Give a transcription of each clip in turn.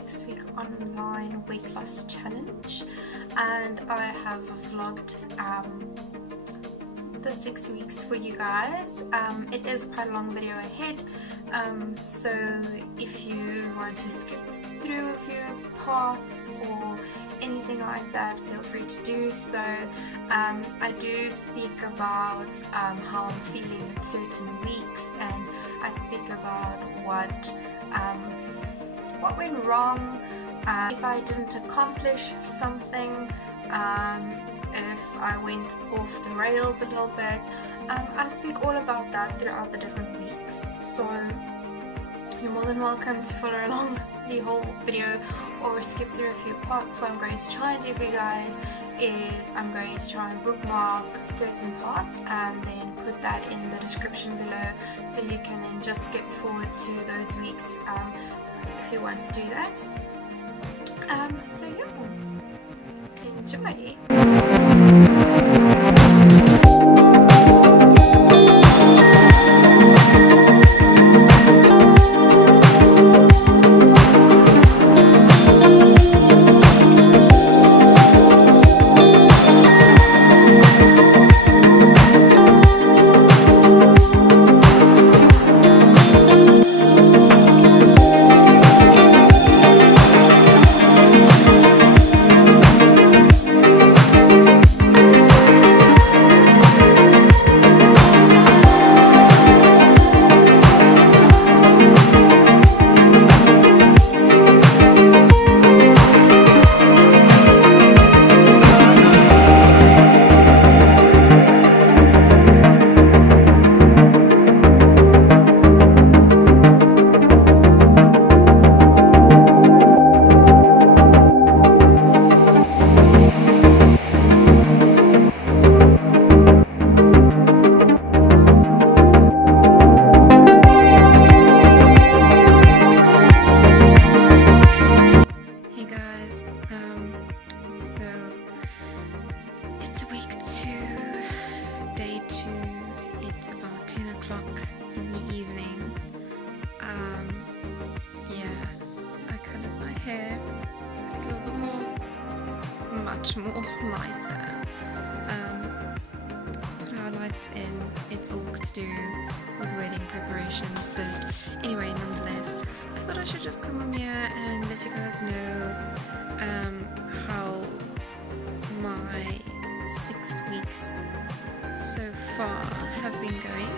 6-week online weight loss challenge, and I have vlogged the 6 weeks for you guys. It is quite a long video ahead, so if you want to skip through a few parts or anything like that, feel free to do so. I do speak about how I'm feeling at certain weeks, and I speak about what went wrong, if I didn't accomplish something, if I went off the rails a little bit. I speak all about that throughout the different weeks, so you're more than welcome to follow along the whole video or skip through a few parts. What I'm going to try and do for you guys is I'm going to try and bookmark certain parts and then put that in the description below, so you can then just skip forward to those weeks if you want to do that. So yeah, enjoy. It's a little bit more, it's much more lighter. Highlights in, it's all to do with wedding preparations, but anyway, nonetheless, I thought I should just come on here and let you guys know how my 6 weeks so far have been going.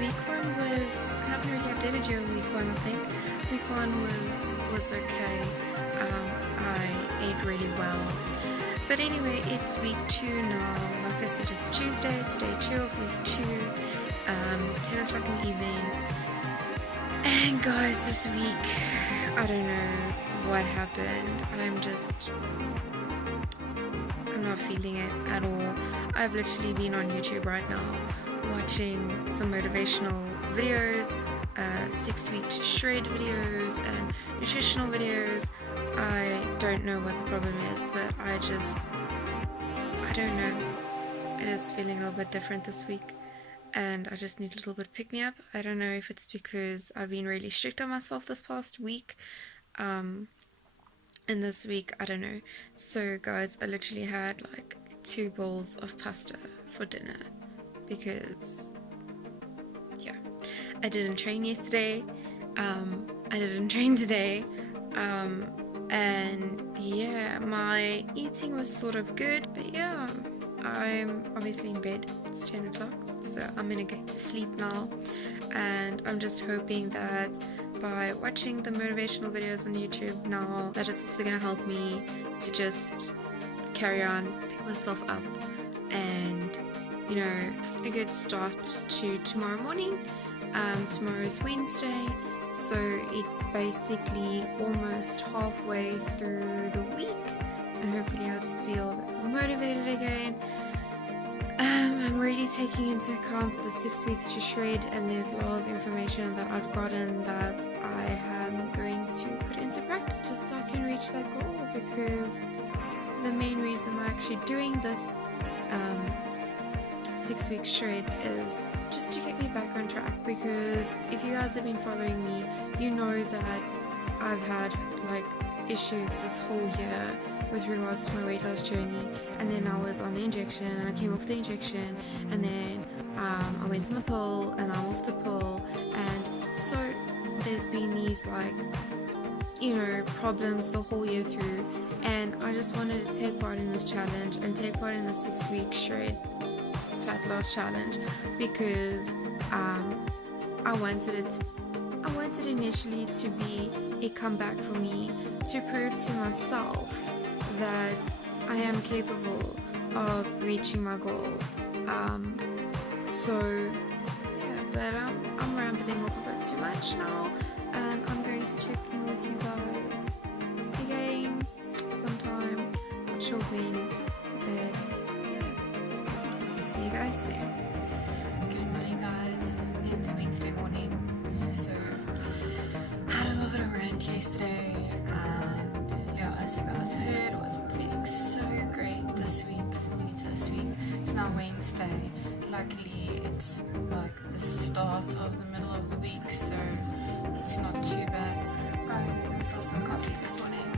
Week 1 was, I haven't really updated you on week 1, I think. Week 1 was okay. I ate really well. But anyway, it's week 2 now. Like I said, it's Tuesday, it's day 2 of week 2, 10 o'clock in the evening. And guys, this week, I don't know what happened. I'm not feeling it at all. I've literally been on YouTube right now watching some motivational videos, 6-week shred videos and nutritional videos. I don't know what the problem is, but I don't know. It is feeling a little bit different this week, and I just need a little bit of pick me up. I don't know if it's because I've been really strict on myself this past week, and this week, I don't know. So guys, I literally had like 2 bowls of pasta for dinner because yeah, I didn't train yesterday, I didn't train today, and yeah, my eating was sort of good, but yeah, I'm obviously in bed. It's 10 o'clock, so I'm gonna get to sleep now, and I'm just hoping that by watching the motivational videos on YouTube now, that it's also gonna help me to just carry on, pick myself up, and you know, a good start to tomorrow morning. Tomorrow's Wednesday, so it's basically almost halfway through the week, and hopefully I'll just feel a bit more motivated again. I'm really taking into account the 6 weeks to shred, and there's a lot of information that I've gotten that I am going to put into practice so I can reach that goal, because the main reason I'm actually doing this 6-week shred is just to get me back on track, because if you guys have been following me, you know that I've had like issues this whole year with regards to my weight loss journey, and then I was on the injection and I came off the injection, and then I went on the pill and I'm off the pill, and so there's been these like, you know, problems the whole year through, and I just wanted to take part in this challenge and take part in the 6-week shred fat loss challenge, because I wanted initially to be a comeback for me, to prove to myself that I am capable of reaching my goal. So yeah, but I'm rambling off a bit too much now, and I'm going to check in with you guys again sometime, not sure when, but yeah, see you guys soon. Good morning guys, it's Wednesday morning. So I had a little bit of a rant yesterday, and yeah, as you guys heard, I wasn't feeling so great this week. It's now Wednesday. Luckily it's like the start of the middle of the week, so it's not too bad. I saw some coffee this morning.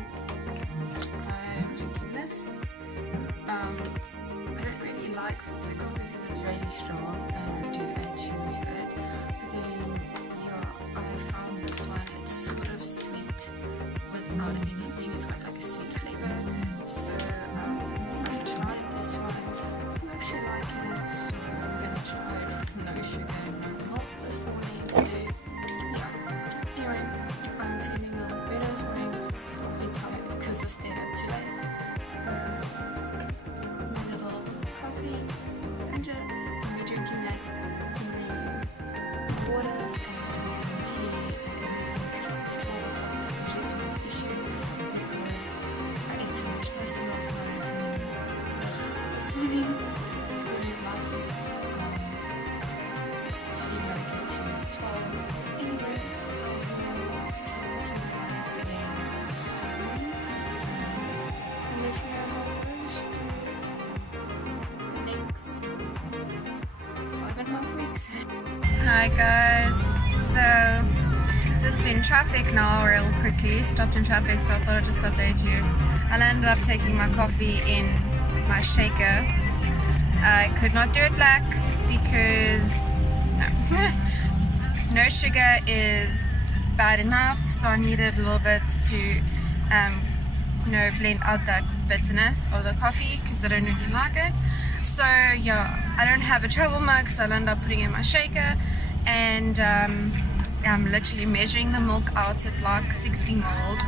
I'm drinking this. I don't really like filter coffee because it's really strong and I do add sugar to it, but then yeah, I found this one, it's sort of sweet without anything. It's got like a sweet flavor, so I've tried this one. I'm actually liking it, so I'm gonna try it with no sugar and no milk this morning. So yeah, anyway, I'm feeling a little better this morning. Slightly tired because I stayed up too late, but my little coffee and we're drinking that in the water and some tea, and we're going to get to usually it's not an issue because I ate so much pasta last night and this morning it's really lovely. See when I get to 12 anyway. And if you know how it goes to the next 5.5 weeks. Hi guys, so just in traffic now real quickly, stopped in traffic, so I thought I'd just update you. I ended up taking my coffee in my shaker. I could not do it black because no sugar is bad enough, so I needed a little bit to you know, blend out that bitterness of the coffee because I don't really like it. So yeah, I don't have a travel mug, so I'll end up putting it in my shaker, and I'm literally measuring the milk out. It's like 60 mils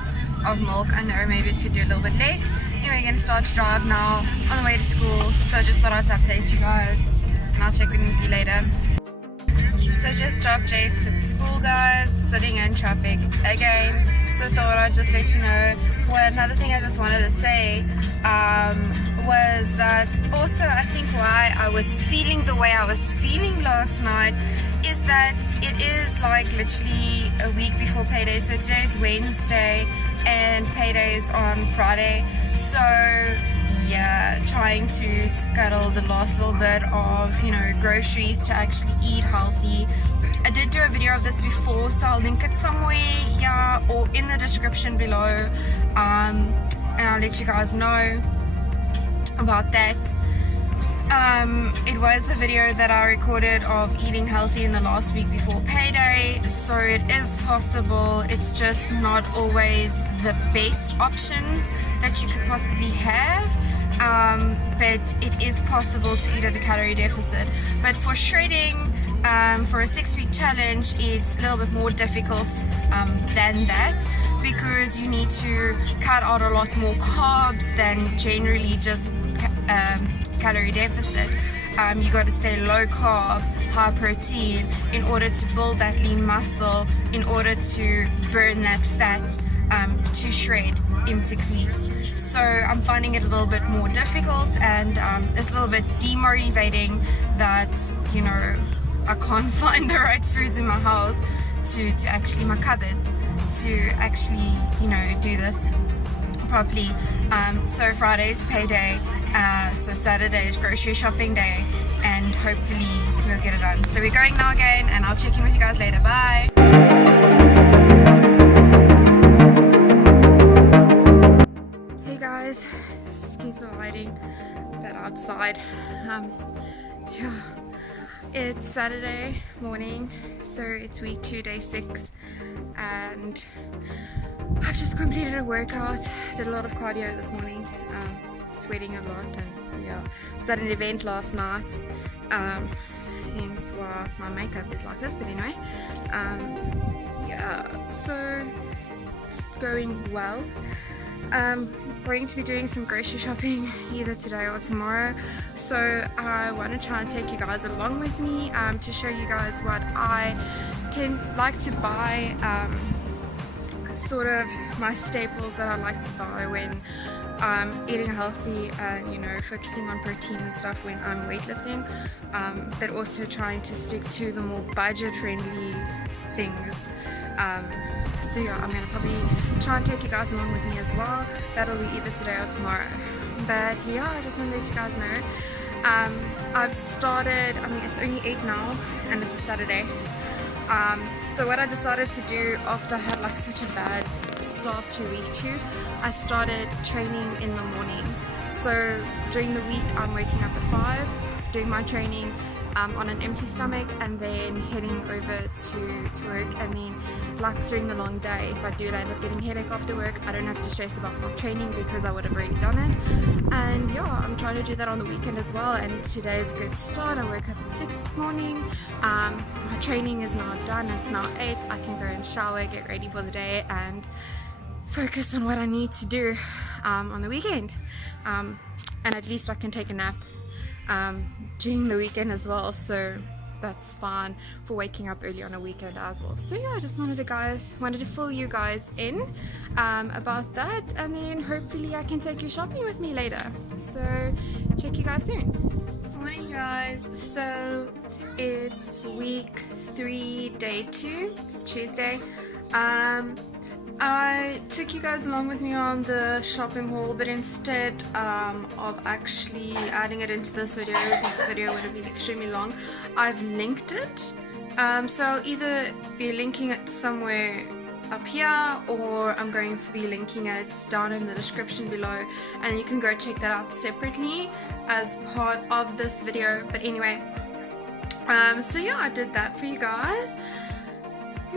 of milk. I know maybe it could do a little bit less. Anyway, we're going to start to drive now on the way to school, so I just thought I'd update you guys, and I'll check in with you later. So just dropped Jace at school guys, sitting in traffic again, so thought I'd just let you know. Well, another thing I just wanted to say was that also I think why I was feeling the way I was feeling last night is that it is like literally a week before payday. So today's Wednesday and payday is on Friday, so yeah, trying to scuttle the last little bit of, you know, groceries to actually eat healthy. I did do a video of this before, so I'll link it somewhere, yeah, or in the description below, and I'll let you guys know about that. It was a video that I recorded of eating healthy in the last week before payday, so it is possible. It's just not always the best options that you could possibly have, but it is possible to eat at a calorie deficit. But for shredding, for a 6-week challenge, it's a little bit more difficult than that, because you need to cut out a lot more carbs than generally just calorie deficit. You got to stay low carb, high protein in order to build that lean muscle, in order to burn that fat to shred in 6 weeks. So I'm finding it a little bit more difficult, and it's a little bit demotivating that, you know, I can't find the right foods in my house to actually, my cupboards, to actually, you know, do this properly. So Friday's payday, so Saturday is grocery shopping day, and hopefully we'll get it done. So we're going now again, and I'll check in with you guys later. Bye. doing that outside. Yeah, it's Saturday morning, so it's week 2, day 6, and I've just completed a workout. Did a lot of cardio this morning, sweating a lot, and yeah, was at an event last night, hence why my makeup is like this, but anyway, yeah, so it's going well. Going to be doing some grocery shopping either today or tomorrow, so I want to try and take you guys along with me to show you guys what I like to buy, sort of my staples that I like to buy when I'm eating healthy and, you know, focusing on protein and stuff when I'm weightlifting, but also trying to stick to the more budget friendly things. So yeah, I'm going to probably try and take you guys along with me as well. That'll be either today or tomorrow. But yeah, I just want to let you guys know. I've started, I mean it's only 8 now and it's a Saturday. So what I decided to do after I had like such a bad start to week 2, I started training in the morning. So during the week I'm waking up at 5, doing my training on an empty stomach, and then heading over to work. And then like during the long day, if I do end up getting a headache after work, I don't have to stress about my training because I would have already done it. And yeah, I'm trying to do that on the weekend as well, and today is a good start. I woke up at 6 this morning. My training is now done. It's now 8. I can go and shower, get ready for the day, and focus on what I need to do on the weekend. And at least I can take a nap during the weekend as well, so that's fine for waking up early on a weekend as well. So yeah, I just wanted to fill you guys in about that, and then hopefully I can take you shopping with me later. So check you guys soon. Morning guys, so it's week 3, day 2. It's Tuesday. I took you guys along with me on the shopping haul, but instead of actually adding it into this video, this video would have been extremely long, I've linked it. So I'll either be linking it somewhere up here, or I'm going to be linking it down in the description below, and you can go check that out separately as part of this video. But anyway, so yeah, I did that for you guys.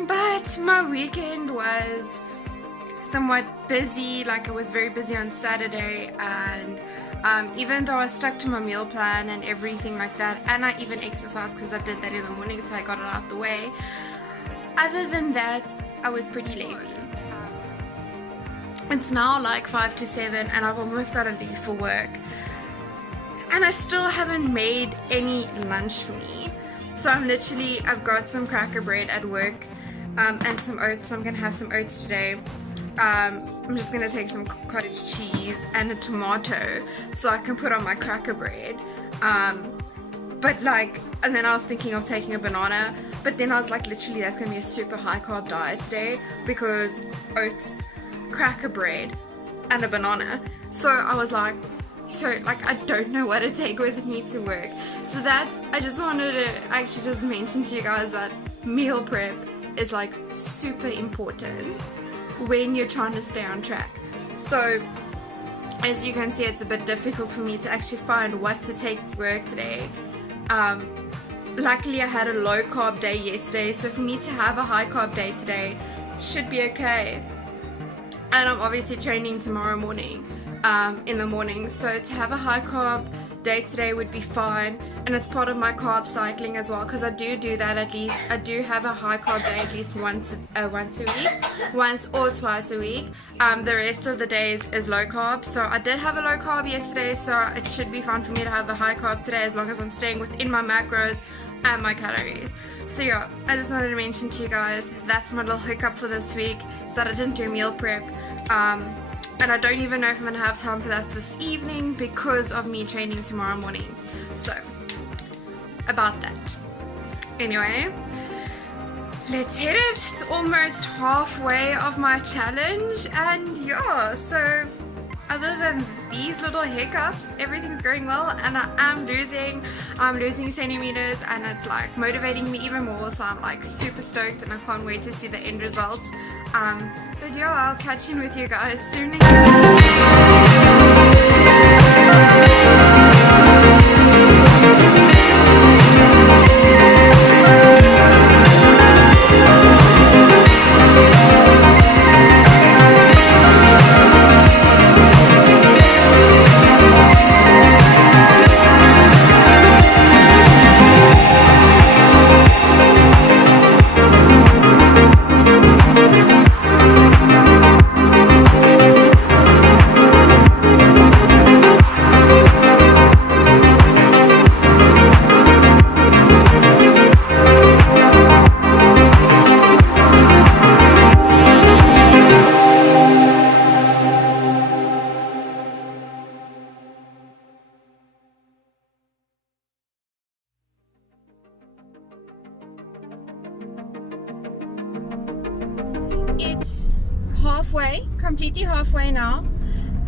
But my weekend was somewhat busy. Like I was very busy on Saturday, and even though I stuck to my meal plan and everything like that, and I even exercised because I did that in the morning, so I got it out the way, other than that I was pretty lazy. It's now like 5 to 7 and I've almost got to leave for work, and I still haven't made any lunch for me. So I've got some cracker bread at work, and some oats. I'm gonna have some oats today. I'm just gonna take some cottage cheese and a tomato so I can put on my cracker bread. But like, and then I was thinking of taking a banana, but then I was like, literally that's gonna be a super high carb diet today, because oats, cracker bread, and a banana. So I was like, I don't know what to take with me to work. So I just wanted to actually just mention to you guys that meal prep is like super important when you're trying to stay on track. So as you can see, it's a bit difficult for me to actually find what to take to work today. Luckily I had a low carb day yesterday, so for me to have a high carb day today should be okay. And I'm obviously training tomorrow morning, in the morning, so to have a high carb day today would be fine. And it's part of my carb cycling as well, because I do that at least. I do have a high carb day at least once a week, once or twice a week. The rest of the days is low carb. So I did have a low carb yesterday, so it should be fine for me to have a high carb today, as long as I'm staying within my macros and my calories. So yeah, I just wanted to mention to you guys, that's my little hiccup for this week, is that I didn't do meal prep. And I don't even know if I'm going to have time for that this evening because of me training tomorrow morning. So, about that. Anyway, let's hit it. It's almost halfway of my challenge, and yeah, so other than these little hiccups, everything's going well, and I'm losing centimeters, and it's like motivating me even more, so I'm like super stoked and I can't wait to see the end results. But yeah, I'll catch in with you guys soon. It's completely halfway now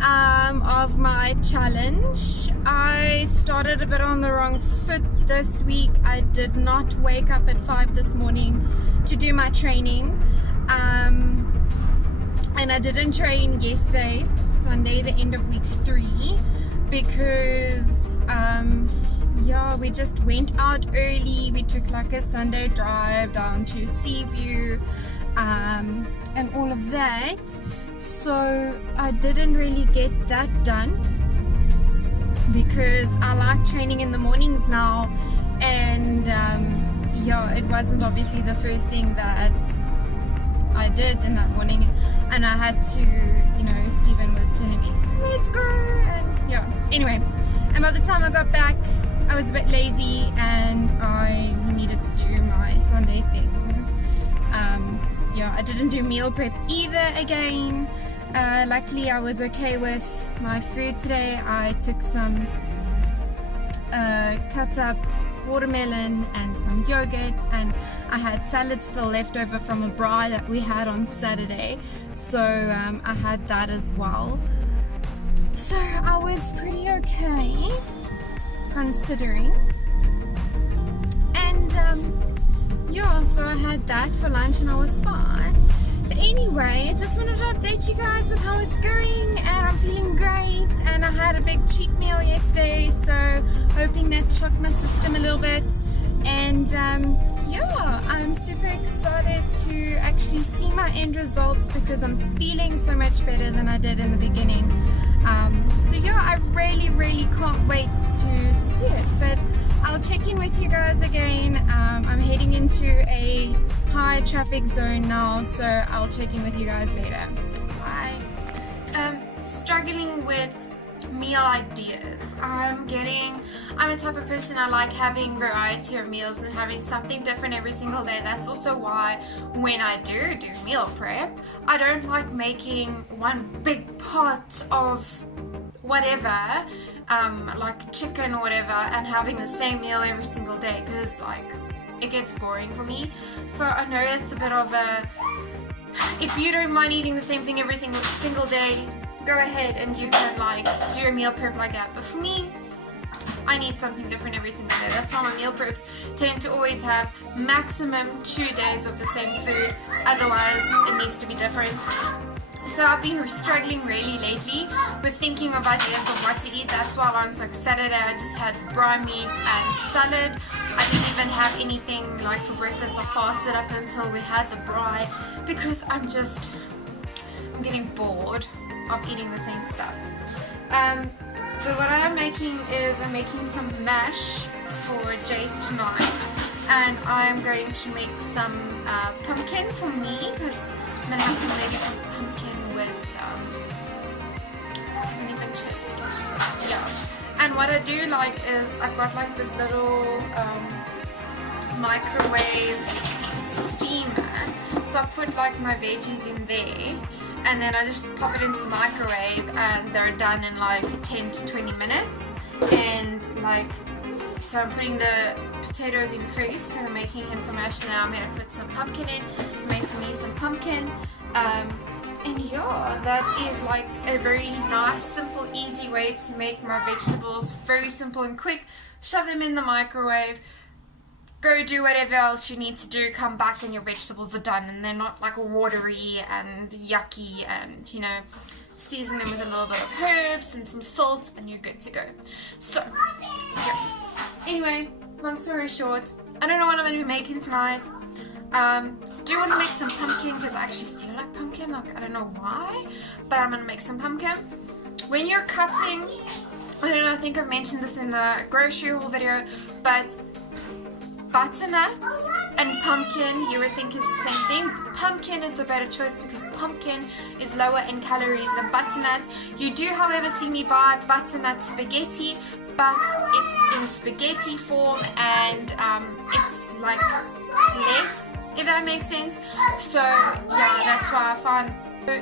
of my challenge. I started a bit on the wrong foot this week. I did not wake up at 5 this morning to do my training, and I didn't train yesterday, Sunday, the end of week 3, because yeah, we just went out early. We took like a Sunday drive down to Seaview and all of that, so I didn't really get that done because I like training in the mornings now, and yeah, it wasn't obviously the first thing that I did in that morning, and I had to, you know, Stephen was telling me, let's go, and yeah, anyway, and by the time I got back I was a bit lazy and I needed to do my Sunday things. Yeah, I didn't do meal prep either again. Luckily I was okay with my food today. I took some cut up watermelon and some yogurt, and I had salad still left over from a braai that we had on Saturday, so I had that as well. So I was pretty okay considering, and yeah, so I had that for lunch and I was fine. But anyway, I just wanted to update you guys with how it's going, and I'm feeling great, and I had a big cheat meal yesterday, so hoping that shocked my system a little bit, and yeah, I'm super excited to actually see my end results because I'm feeling so much better than I did in the beginning. So yeah, I really can't wait to see it, but I'll check in with you guys again. I'm heading into a high traffic zone now, so I'll check in with you guys later. Bye. Struggling with meal ideas. I'm a type of person, I like having variety of meals and having something different every single day. That's also why when I do meal prep, I don't like making one big pot of whatever, like chicken or whatever, and having the same meal every single day, because like it gets boring for me. So I know it's a bit of a, if you don't mind eating the same thing every single day, go ahead and you can like do a meal prep like that. But for me, I need something different every single day. That's why my meal preps tend to always have maximum 2 days of the same food. Otherwise, it needs to be different. So I've been struggling really lately with thinking of ideas of what to eat. That's why on like Saturday I just had braai meat and salad. I didn't even have anything like for breakfast. I fasted up until we had the braai because I'm getting bored of eating the same stuff. So what I'm making is I'm making some mash for Jace tonight, and I'm going to make some pumpkin for me, because I'm going to have maybe some pumpkin with, I haven't even checked it. Yeah. And what I do like is I've got like this little microwave steamer, so I put like my veggies in there, and then I just pop it into the microwave and they're done in like 10 to 20 minutes. And like, so I'm putting the potatoes in first because I'm making him some mash, and now I'm going to put some pumpkin in, make for me some pumpkin. And yeah, that is like a very nice, simple, easy way to make my vegetables. Very simple and quick. Shove them in the microwave, go do whatever else you need to do, come back and your vegetables are done, and they're not like watery and yucky, and you know. season them with a little bit of herbs and some salt, and you're good to go. So, yeah. Anyway, long story short, I don't know what I'm going to be making tonight. Do want to make some pumpkin because I actually feel like pumpkin. Like, I don't know why, but I'm going to make some pumpkin. When you're cutting, I don't know, I think I've mentioned this in the grocery haul video, but butternut and pumpkin, you would think is the same thing. Pumpkin is a better choice because pumpkin is lower in calories than butternut. You do, however, see me buy butternut spaghetti, but it's in spaghetti form and it's like less, if that makes sense. So yeah, that's why I find,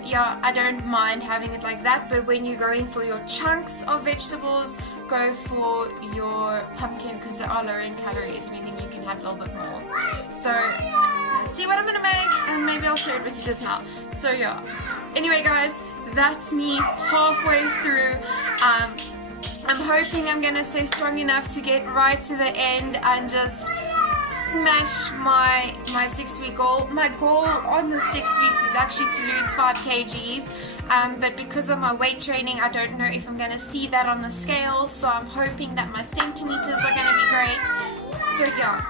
yeah, I don't mind having it like that. But when you're going for your chunks of vegetables, go for your pumpkin because they are lower in calories, meaning you can have a little bit more. So see what I'm gonna make, and maybe I'll share it with you just now. So yeah, anyway guys, that's me halfway through. I'm hoping I'm gonna stay strong enough to get right to the end and just smash my 6-week goal. My goal on the 6 weeks is actually to lose 5 kgs, but because of my weight training, I don't know if I'm going to see that on the scale, so I'm hoping that my centimeters are going to be great. So yeah.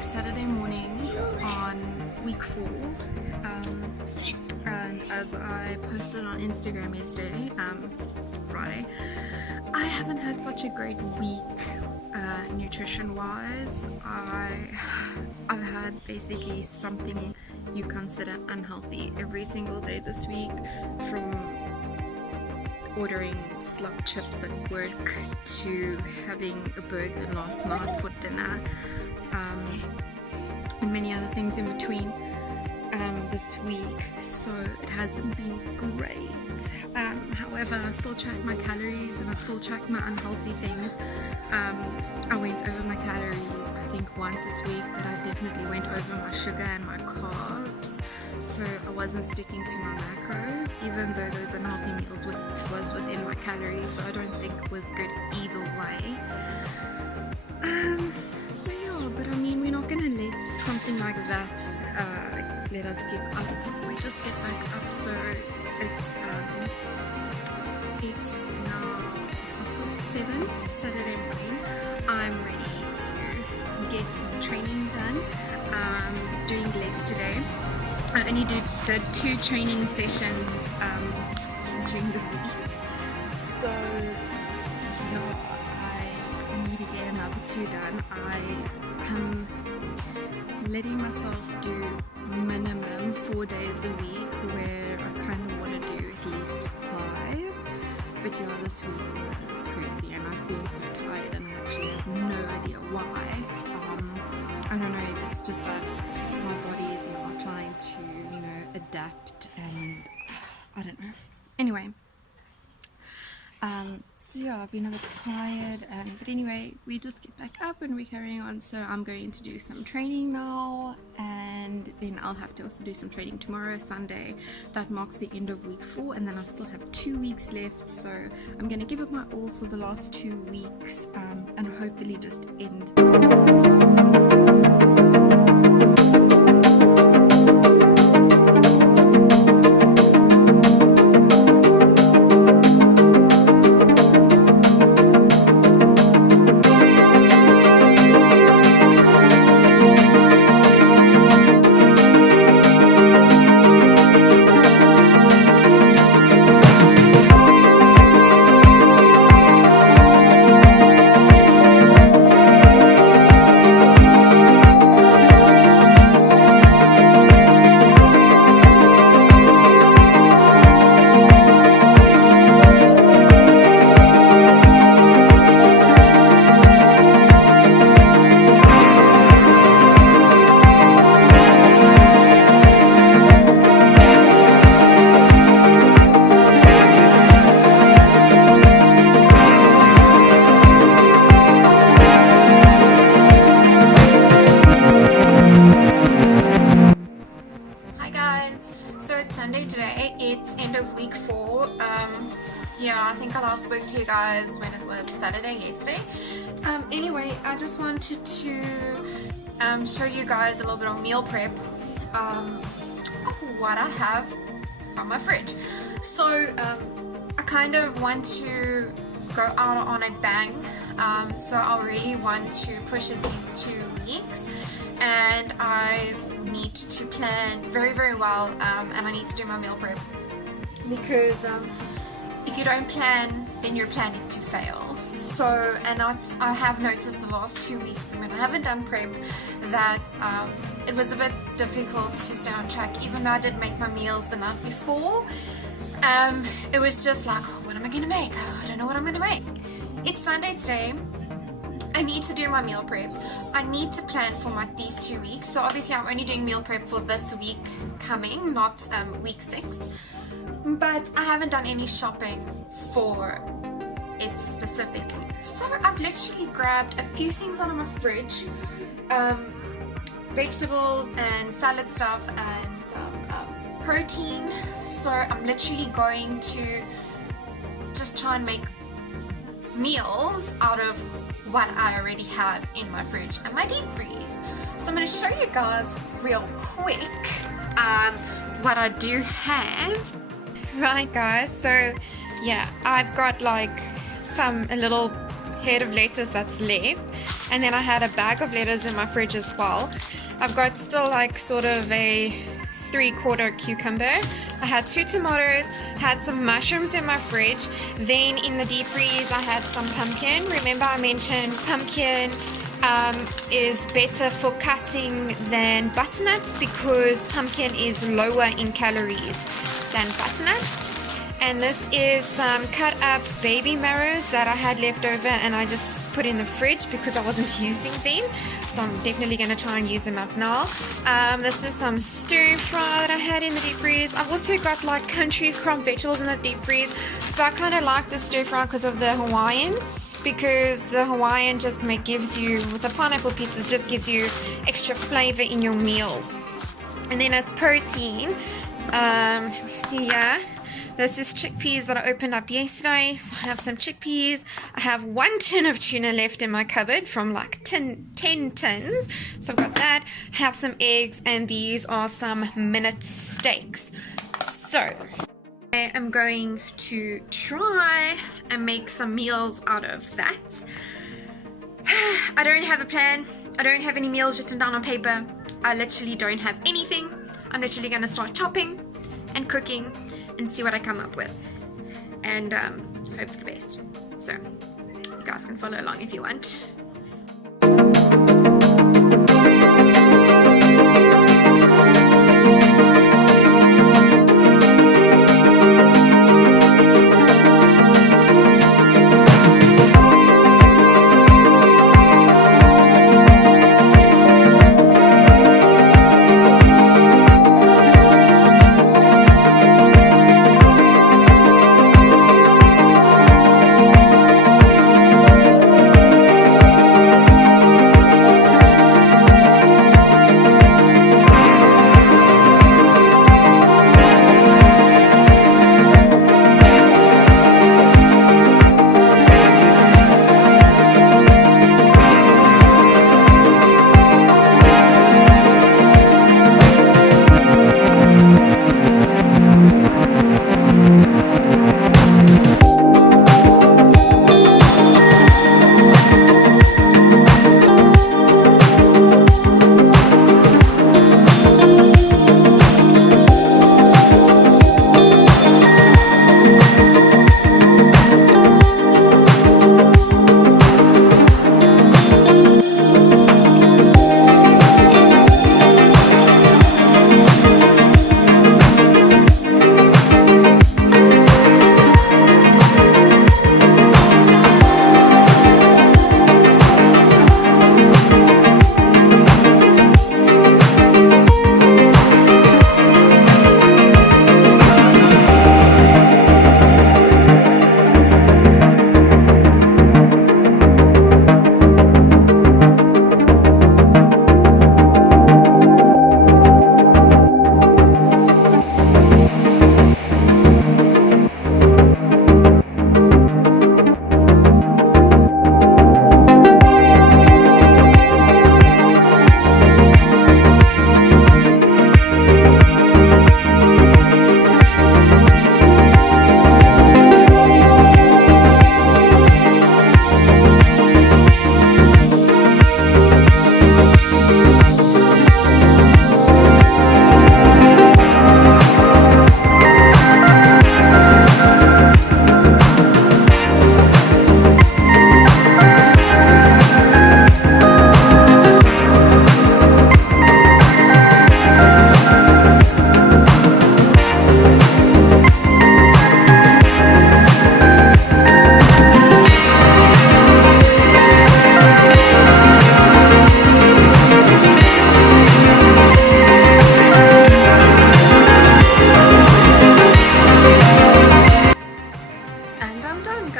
Saturday morning on week 4, and as I posted on Instagram yesterday, Friday, I haven't had such a great week nutrition wise. I've had basically something you consider unhealthy every single day this week, from ordering slug chips at work to having a burger last night for dinner, and many other things in between this week. So it hasn't been great. However, I still track my calories and I still track my unhealthy things. I went over my calories I think once this week, but I definitely went over my sugar and my carbs. So I wasn't sticking to my macros, even though those unhealthy meals was within my calories, so I don't think it was good either way. So yeah, but I mean, we're not gonna let something like that let us give up. We just get back up. So it's now 7 Saturday morning. I'm ready to get some training done. Doing legs today. I only did 2 training sessions during the week, so yeah, I need to get another 2 done. I am letting myself do minimum 4 days a week, where I kind of want to do at least 5, but yeah, this week was crazy and I've been so tired and I actually have no idea why. I don't know if it's just that my body is now trying to, adapt, and I don't know. Anyway, so yeah, I've been a bit tired, but anyway, we just get back up and we're carrying on. So I'm going to do some training now, and then I'll have to also do some training tomorrow, Sunday. That marks the end of week 4, and then I still have 2 weeks left. So I'm going to give it my all for the last 2 weeks, and hopefully just end this. last spoke to you guys when it was Saturday yesterday. Anyway, I just wanted to show you guys a little bit of meal prep, what I have from my fridge. So I kind of want to go out on a bang, so I really want to push it these 2 weeks, and I need to plan very, very well, and I need to do my meal prep, because if you don't plan, then you're planning to fail. So, and I have noticed the last 2 weeks when I haven't done prep that it was a bit difficult to stay on track. Even though I did make my meals the night before, it was just like, what am I gonna make? I don't know what I'm gonna make. It's Sunday today. I need to do my meal prep. I need to plan for these 2 weeks. So obviously I'm only doing meal prep for this week coming, not week 6. But I haven't done any shopping for it specifically. So I've literally grabbed a few things out of my fridge, vegetables and salad stuff and some protein. So I'm literally going to just try and make meals out of what I already have in my fridge and my deep freeze. So I'm going to show you guys real quick what I do have. Right guys, so yeah, I've got like a little head of lettuce that's left, and then I had a bag of lettuce in my fridge as well. I've got still like sort of a 3/4 cucumber. I had 2 tomatoes, had some mushrooms in my fridge. Then in the deep freeze I had some pumpkin. Remember I mentioned pumpkin is better for cutting than butternut, because pumpkin is lower in calories than butternut. And this is some cut up baby marrows that I had left over, and I just put in the fridge because I wasn't using them. So I'm definitely going to try and use them up now. This is some stir fry that I had in the deep freeze. I've also got like country crumb vegetables in the deep freeze. But I kind of like the stir fry because of the Hawaiian. Because the Hawaiian just gives you, with the pineapple pieces, just gives you extra flavor in your meals. And then as protein, see here, this is chickpeas that I opened up yesterday. So I have some chickpeas. I have 1 tin of tuna left in my cupboard from like 10 tins. So I've got that. I have some eggs, and these are some minute steaks. So I am going to try and make some meals out of that. I don't have a plan. I don't have any meals written down on paper. I literally don't have anything. I'm literally going to start chopping and cooking and see what I come up with, and hope for the best. So you guys can follow along if you want.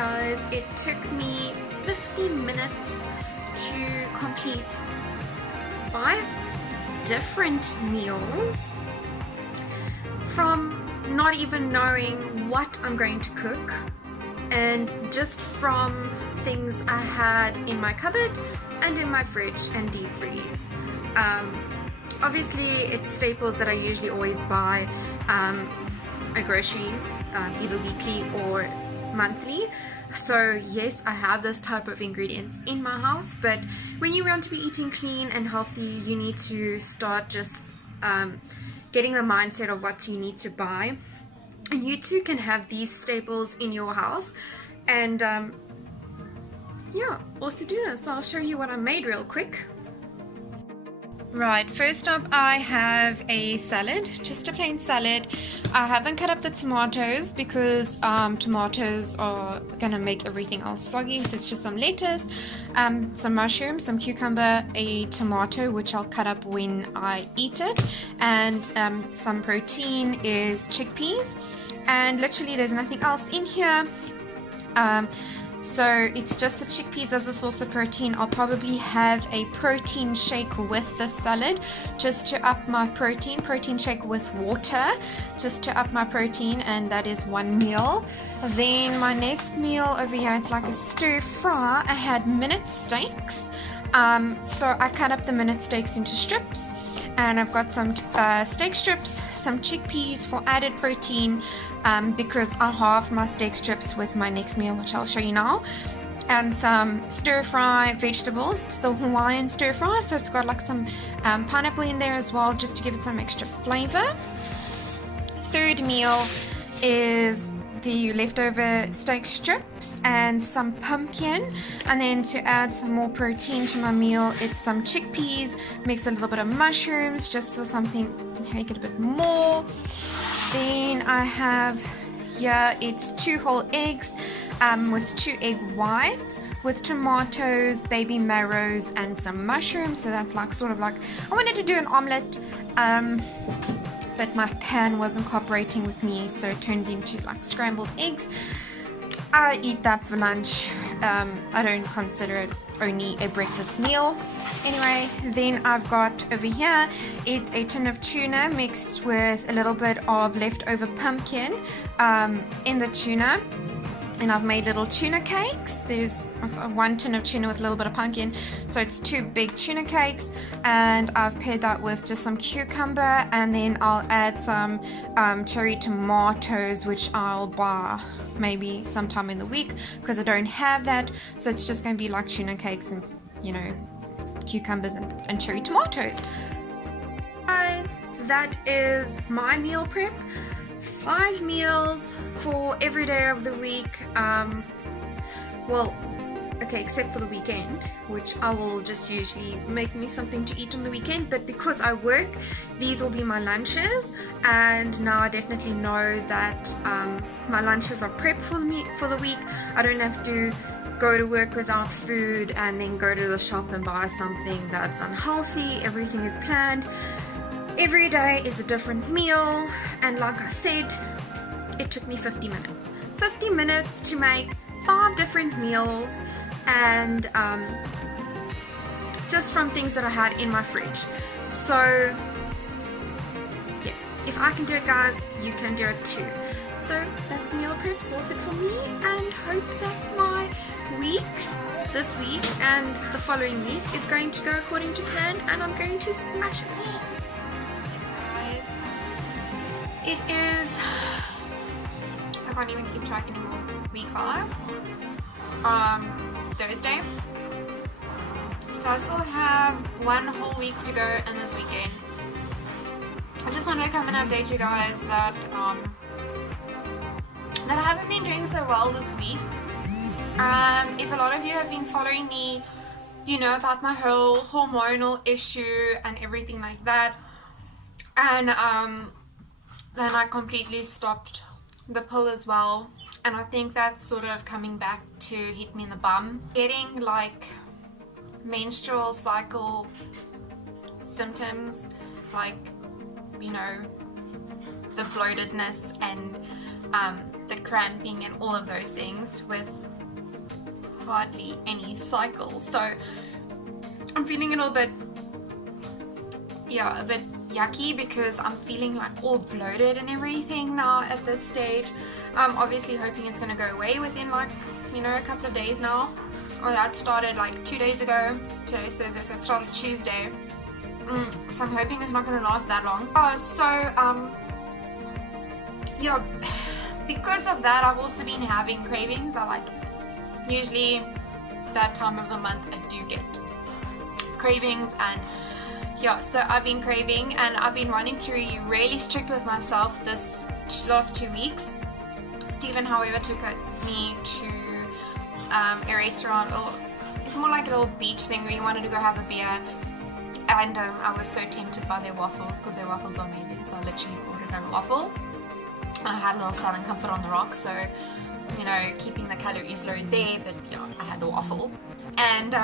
guys, it took me 50 minutes to complete 5 different meals from not even knowing what I'm going to cook, and just from things I had in my cupboard and in my fridge and deep freeze. Obviously it's staples that I usually always buy at groceries, either weekly or monthly. So yes, I have this type of ingredients in my house, but when you want to be eating clean and healthy, you need to start just getting the mindset of what you need to buy. And you too can have these staples in your house, and yeah, also do this. I'll show you what I made real quick. Right, first up I have a salad, just a plain salad. I haven't cut up the tomatoes because tomatoes are gonna make everything else soggy, so it's just some lettuce, some mushrooms, some cucumber, a tomato which I'll cut up when I eat it, and some protein is chickpeas, and literally there's nothing else in here. So it's just the chickpeas as a source of protein. I'll probably have a protein shake with the salad just to up my protein shake with water just to up my protein, and that is one meal. Then my next meal over here, it's like a stir fry. I had minute steaks, so I cut up the minute steaks into strips, and I've got some steak strips, some chickpeas for added protein, because I'll halve my steak strips with my next meal, which I'll show you now, and some stir fry vegetables. It's the Hawaiian stir fry, so it's got like some pineapple in there as well, just to give it some extra flavor. Third meal is the leftover steak strips and some pumpkin, and then to add some more protein to my meal, it's some chickpeas, mix a little bit of mushrooms just for something to make it a bit more. Then I have here, it's 2 whole eggs with 2 egg whites with tomatoes, baby marrows, and some mushrooms. So that's like sort of like, I wanted to do an omelette, but my pan wasn't cooperating with me, so it turned into like scrambled eggs. I eat that for lunch. I don't consider it only a breakfast meal. Anyway, then I've got over here, it's a tin of tuna mixed with a little bit of leftover pumpkin in the tuna. And I've made little tuna cakes. There's 1 tin of tuna with a little bit of pumpkin, so it's 2 big tuna cakes, and I've paired that with just some cucumber, and then I'll add some cherry tomatoes, which I'll buy maybe sometime in the week because I don't have that. So it's just going to be like tuna cakes and, you know, cucumbers and cherry tomatoes. Guys, that is my meal prep. 5 meals for every day of the week. Well, okay, except for the weekend, which I will just usually make me something to eat on the weekend, but because I work, these will be my lunches, and now I definitely know that my lunches are prepped for me for the week. I don't have to go to work without food and then go to the shop and buy something that's unhealthy. Everything is planned. Every day is a different meal, and like I said, it took me 50 minutes. 50 minutes to make 5 different meals, and just from things that I had in my fridge. So yeah, if I can do it, guys, you can do it too. So that's meal prep sorted for me, and hope that my week, this week and the following week, is going to go according to plan, and I'm going to smash it. It is, I can't even keep track anymore, week 5, Thursday. So I still have 1 whole week to go and this weekend. I just wanted to come and update you guys that I haven't been doing so well this week. If a lot of you have been following me, you know about my whole hormonal issue and everything like that. And then I completely stopped the pill as well, and I think that's sort of coming back to hit me in the bum. Getting like menstrual cycle symptoms, like, you know, the bloatedness and the cramping and all of those things with hardly any cycles. So I'm feeling a little bit, a bit yucky because I'm feeling like all bloated and everything now at this stage. I'm obviously hoping it's going to go away within like, a couple of days now. That started like 2 days ago. Today's Thursday, so it started Tuesday. So I'm hoping it's not going to last that long. Because of that, I've also been having cravings. Usually that time of the month I do get cravings, and so I've been craving, and I've been wanting to be really strict with myself this last 2 weeks. Stephen, however, took me to a restaurant, or it's more like a little beach thing where you wanted to go have a beer, and I was so tempted by their waffles because their waffles are amazing, so I literally ordered a waffle. I had a little Southern Comfort on the rock, so keeping the calories low there, but I had the waffle. And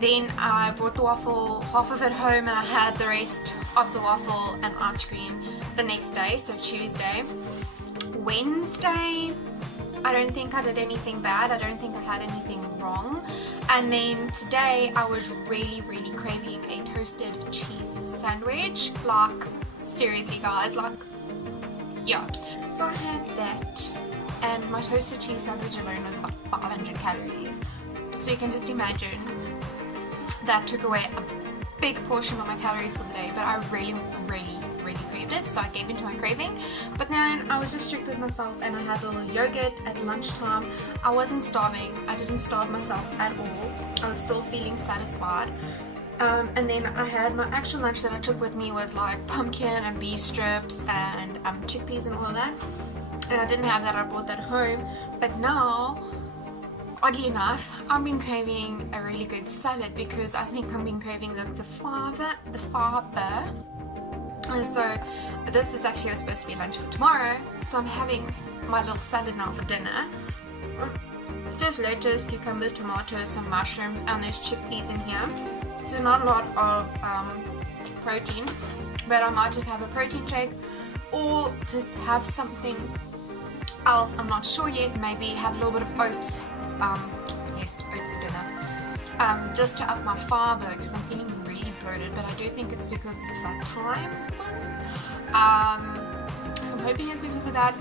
then I brought the waffle, half of it home, and I had the rest of the waffle and ice cream the next day, so Tuesday. Wednesday, I don't think I did anything bad. I don't think I had anything wrong. And then today I was really, really craving a toasted cheese sandwich. Like, seriously guys, so I had that, and my toasted cheese sandwich alone was about 500 calories. So you can just imagine that took away a big portion of my calories for the day, but I really, really, really craved it, so I gave into my craving. But then I was just strict with myself, and I had a little yogurt at lunchtime. I wasn't starving. I didn't starve myself at all. I was still feeling satisfied. And then I had my actual lunch that I took with me was like pumpkin and beef strips and chickpeas and all of that. And I didn't have that. I brought that home. But now, oddly enough, I've been craving a really good salad, because I think I've been craving the fiber. And so this is actually supposed to be lunch for tomorrow. So I'm having my little salad now for dinner. Just lettuce, cucumbers, tomatoes, some mushrooms, and there's chickpeas in here. So not a lot of protein, but I might just have a protein shake or just have something else. I'm not sure yet. Maybe have a little bit of oats. Yes, oats for dinner. Just to up my fiber, because I'm feeling really bloated, but I do think it's because it's that time. So I'm hoping it's because of that.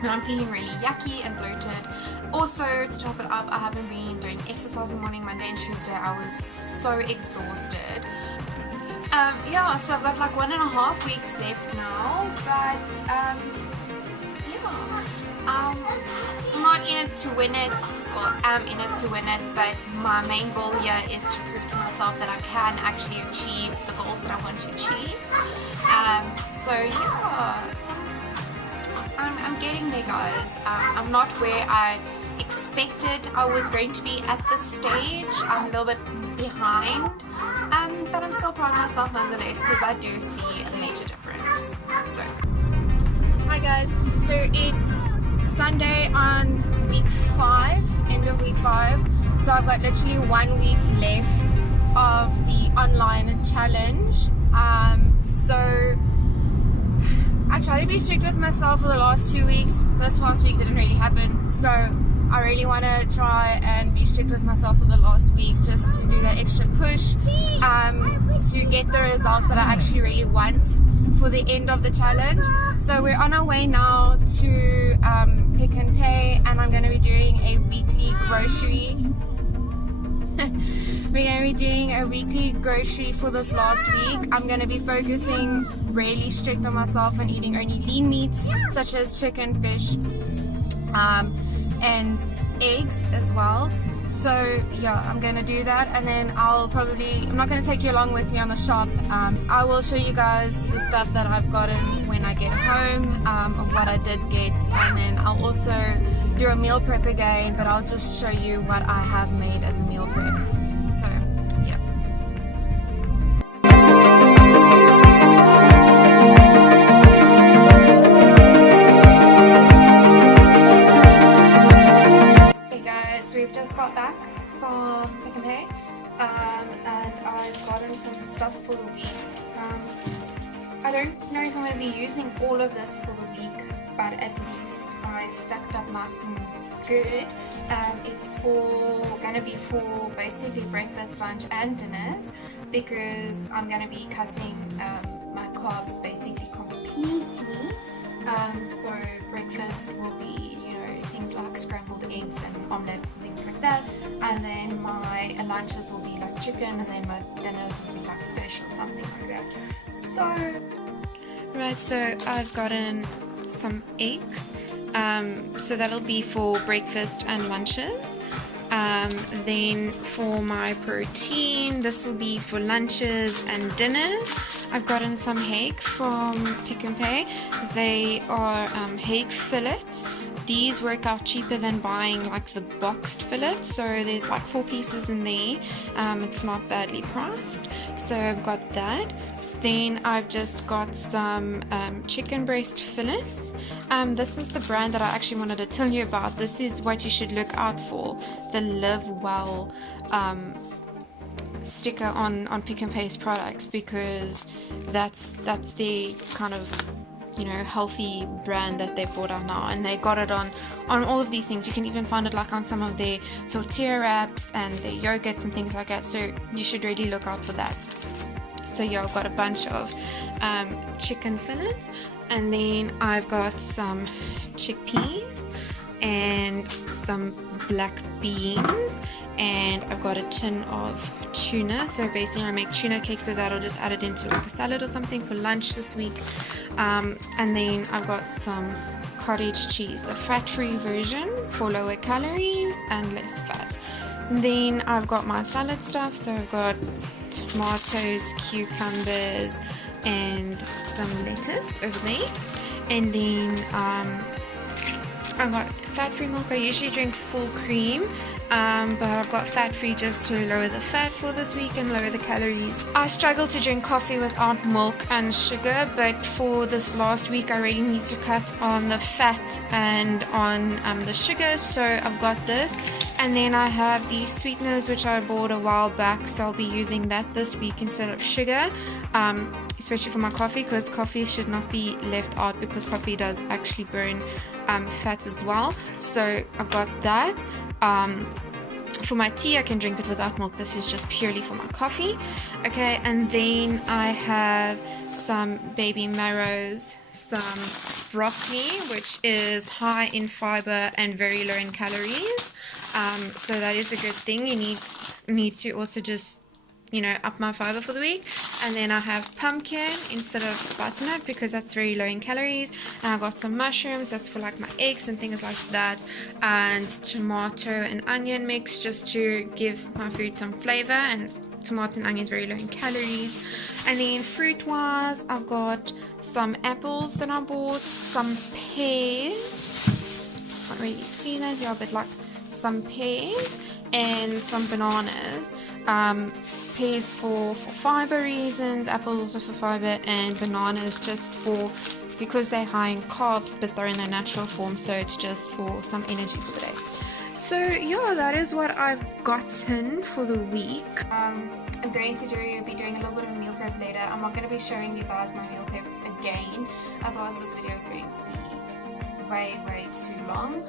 But I'm feeling really yucky and bloated. Also, to top it up, I haven't been doing exercise in the morning. Monday and Tuesday I was so exhausted. So I've got like 1.5 weeks left now, but I'm not in it to win it, or am in it to win it, but my main goal here is to prove to myself that I can actually achieve the goals that I want to achieve. I'm getting there, guys. I'm not where I expected I was going to be at this stage. I'm a little bit behind, but I'm still proud of myself nonetheless, because I do see a major difference. So, hi guys. So it's Sunday on week 5, end of week 5. So I've got literally 1 week left of the online challenge. So I tried to be strict with myself for the last 2 weeks. This past week didn't really happen, so I really want to try and be strict with myself for the last week, just to do that extra push to get the results that I actually really want for the end of the challenge. So we're on our way now to Pick and Pay, and I'm going to be doing a weekly grocery. We're going to be doing a weekly grocery for this last week. I'm going to be focusing really strict on myself and eating only lean meats such as chicken, fish, and eggs as well. So yeah, I'm going to do that, and then I'm not going to take you along with me on the shop. I will show you guys the stuff that I've gotten when I get home, of what I did get, and then I'll also do a meal prep again, but I'll just show you what I have made at the meal prep. So yeah. Hey guys, so we've just got back from Pick and Pay, and I've gotten some stuff for the week. I don't know if I'm going to be using all of this for the week, but at least I stacked up nice and good. It's for going to be for basically breakfast, lunch and dinners, because I'm going to be cutting my carbs basically completely. So breakfast will be, you know, things like scrambled eggs and omelets and things like that, and then my lunches will be like chicken, and then my dinners will be like fish or something like that. So right, so I've gotten some eggs, so that'll be for breakfast and lunches. Then for my protein, this will be for lunches and dinners. I've gotten some hake from Pick n Pay. They are hake fillets. These work out cheaper than buying like the boxed fillets, so there's like 4 pieces in there. It's not badly priced, so I've got that. Then I've just got some chicken breast fillets. This is the brand that I actually wanted to tell you about. This is what you should look out for, the Live Well sticker on Pick n Pay's products, because that's the kind of, you know, healthy brand that they brought out now, and they got it on all of these things. You can even find it like on some of their tortilla wraps and their yogurts and things like that, so you should really look out for that. So yeah, I've got a bunch of chicken fillets, and then I've got some chickpeas and some black beans, and I've got a tin of tuna. So basically I make tuna cakes with that. I'll just add it into like a salad or something for lunch this week. And then I've got some cottage cheese, the fat-free version for lower calories and less fat. And then I've got my salad stuff, so I've got tomatoes, cucumbers and some lettuce over there. And then I've got fat-free milk. I usually drink full cream, but I've got fat-free just to lower the fat for this week and lower the calories. I struggle to drink coffee without milk and sugar, but for this last week I really need to cut on the fat and on the sugar, so I've got this. And then I have these sweeteners which I bought a while back, so I'll be using that this week instead of sugar, especially for my coffee, because coffee should not be left out, because coffee does actually burn fat as well. So I've got that. For my tea I can drink it without milk. This is just purely for my coffee. Okay, and then I have some baby marrows, some broccoli, which is high in fiber and very low in calories. So that is a good thing. You need to also just, you know, up my fiber for the week. And then I have pumpkin instead of butternut, because that's very low in calories. And I got some mushrooms, that's for like my eggs and things like that. And tomato and onion mix, just to give my food some flavor. And tomato and onion is very low in calories. And then fruit wise, I've got some apples that I bought, some pears, can't really see that, yeah, but like some pears and some bananas. Pears for fiber reasons, apples also for fiber, and bananas just for, because they're high in carbs but they're in their natural form, so it's just for some energy for the day. So yeah, that is what I've gotten for the week. I'm going to be doing a little bit of a meal prep later. I'm not going to be showing you guys my meal prep again, otherwise this video is going to be way too long.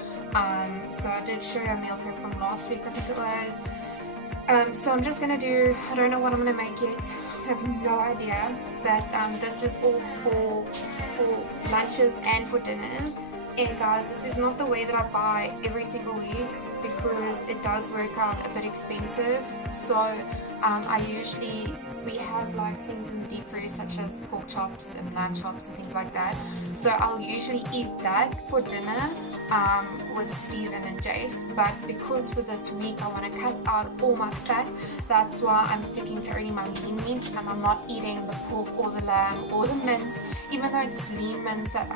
So I did show a meal prep from last week, I think it was. So I'm just gonna do, I don't know what I'm gonna make yet, I have no idea, but this is all for lunches and for dinners. And guys, this is not the way that I buy every single week, because it does work out a bit expensive. So we have like things in the deep freeze such as pork chops and lamb chops and things like that. So I'll usually eat that for dinner with Steven and Jace, but because for this week I want to cut out all my fat, that's why I'm sticking to only my lean meats, and I'm not eating the pork or the lamb or the mince, even though it's lean mince that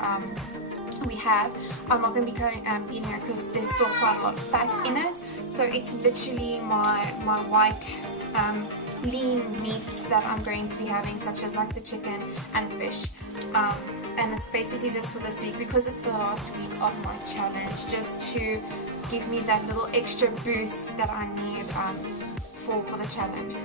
we have. I'm not going to be eating it because there's still quite a lot of fat in it. So it's literally my white lean meats that I'm going to be having, such as like the chicken and fish. And it's basically just for this week, because it's the last week of my challenge, just to give me that little extra boost that I need for the challenge.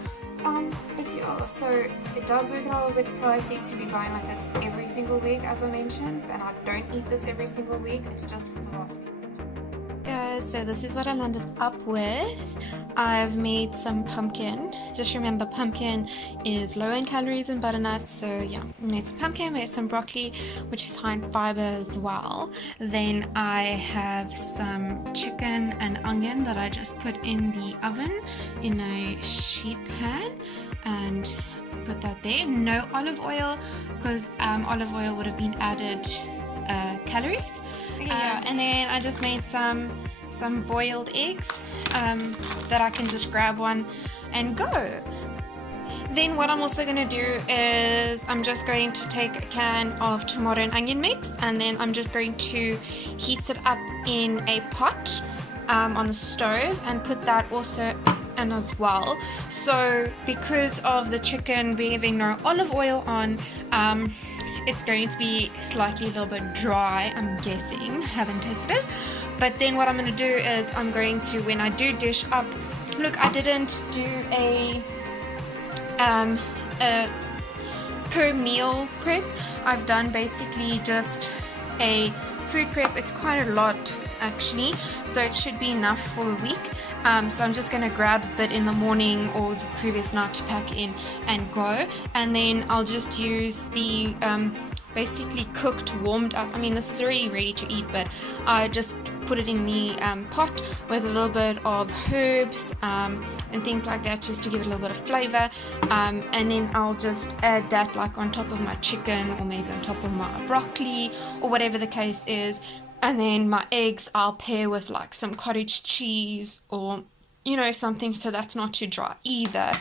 But yeah, so it does work out a little bit pricey to be buying like this every single week, as I mentioned, and I don't eat this every single week, it's just for the last week. guys, so this is what I landed up with. I've made some pumpkin. Just remember, pumpkin is low in calories and butternut, so yeah, I made some pumpkin, made some broccoli, which is high in fiber as well. Then I have some chicken and onion that I just put in the oven in a sheet pan and put that there. No olive oil, because olive oil would have been added calories. And then I just made some boiled eggs that I can just grab one and go. Then what I'm also going to do is I'm just going to take a can of tomato and onion mix, and then I'm just going to heat it up in a pot on the stove and put that also in as well. So because of the chicken having no olive oil on, it's going to be slightly a little bit dry, I'm guessing. Haven't tasted it. But then what I'm going to do is I'm going to, when I do dish up, look, I didn't do a per meal prep. I've done basically just a food prep. It's quite a lot actually, so it should be enough for a week. So I'm just going to grab a bit in the morning or the previous night to pack in and go, and then I'll just use the basically cooked, warmed up, I mean this is already ready to eat, but I just put it in the pot with a little bit of herbs and things like that, just to give it a little bit of flavor, and then I'll just add that like on top of my chicken, or maybe on top of my broccoli, or whatever the case is. And then my eggs I'll pair with like some cottage cheese, or you know, something so that's not too dry either.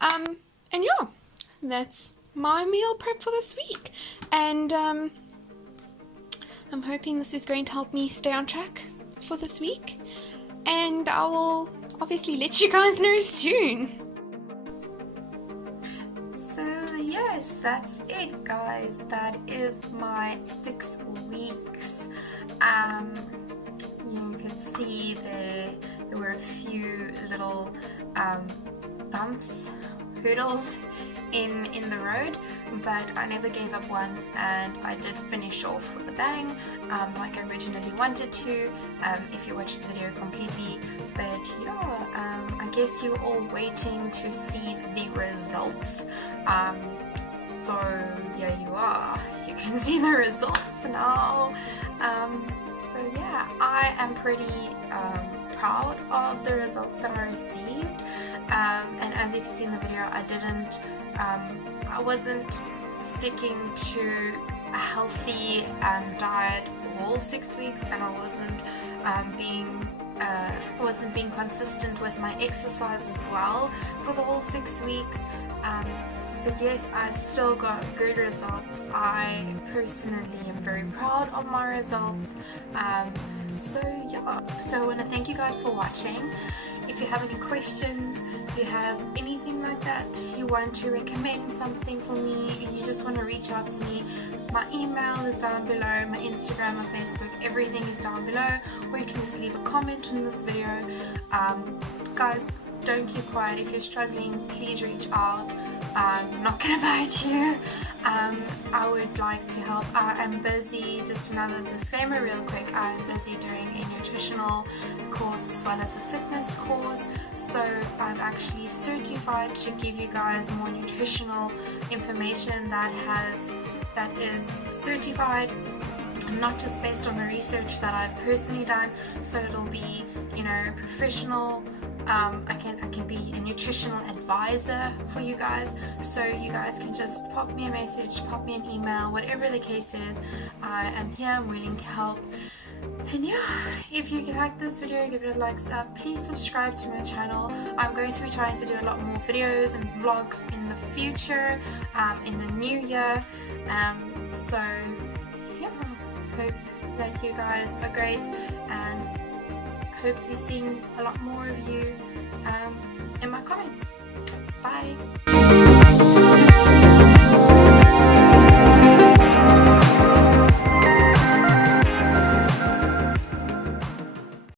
And yeah, that's my meal prep for this week, and I'm hoping this is going to help me stay on track for this week, and I will obviously let you guys know soon. So yes, that's it guys, that is my 6 weeks. You can see there were a few little bumps, hurdles in the road, but I never gave up once, and I did finish off with a bang, like I originally wanted to, if you watched the video completely. But yeah, I guess you're all waiting to see the results, so yeah, you are, you can see the results now. So yeah, I am pretty proud of the results that I received, and as you can see in the video, I wasn't sticking to a healthy diet all 6 weeks, and I wasn't being consistent with my exercise as well for the whole 6 weeks. But yes, I still got good results. I personally am very proud of my results. So yeah, so I want to thank you guys for watching. If you have any questions, if you have anything like that, you want to recommend something for me, you just want to reach out to me, my email is down below, my Instagram, my Facebook, everything is down below, or you can just leave a comment on this video. Guys, don't keep quiet. If you're struggling, please reach out. I'm not gonna bite you. I would like to help. I am busy, just another disclaimer real quick, I'm busy doing a nutritional course as well as a fitness course, so I'm actually certified to give you guys more nutritional information that is certified, not just based on the research that I've personally done, so it'll be, you know, professional. I can be a nutritional advisor for you guys, so you guys can just pop me a message, pop me an email, whatever the case is. I am here, I'm willing to help. And yeah, if you like this video, give it a like, please subscribe to my channel. I'm going to be trying to do a lot more videos and vlogs in the future, in the new year. So yeah, hope that you guys are great, and hope to be seeing a lot more of you in my comments. Bye!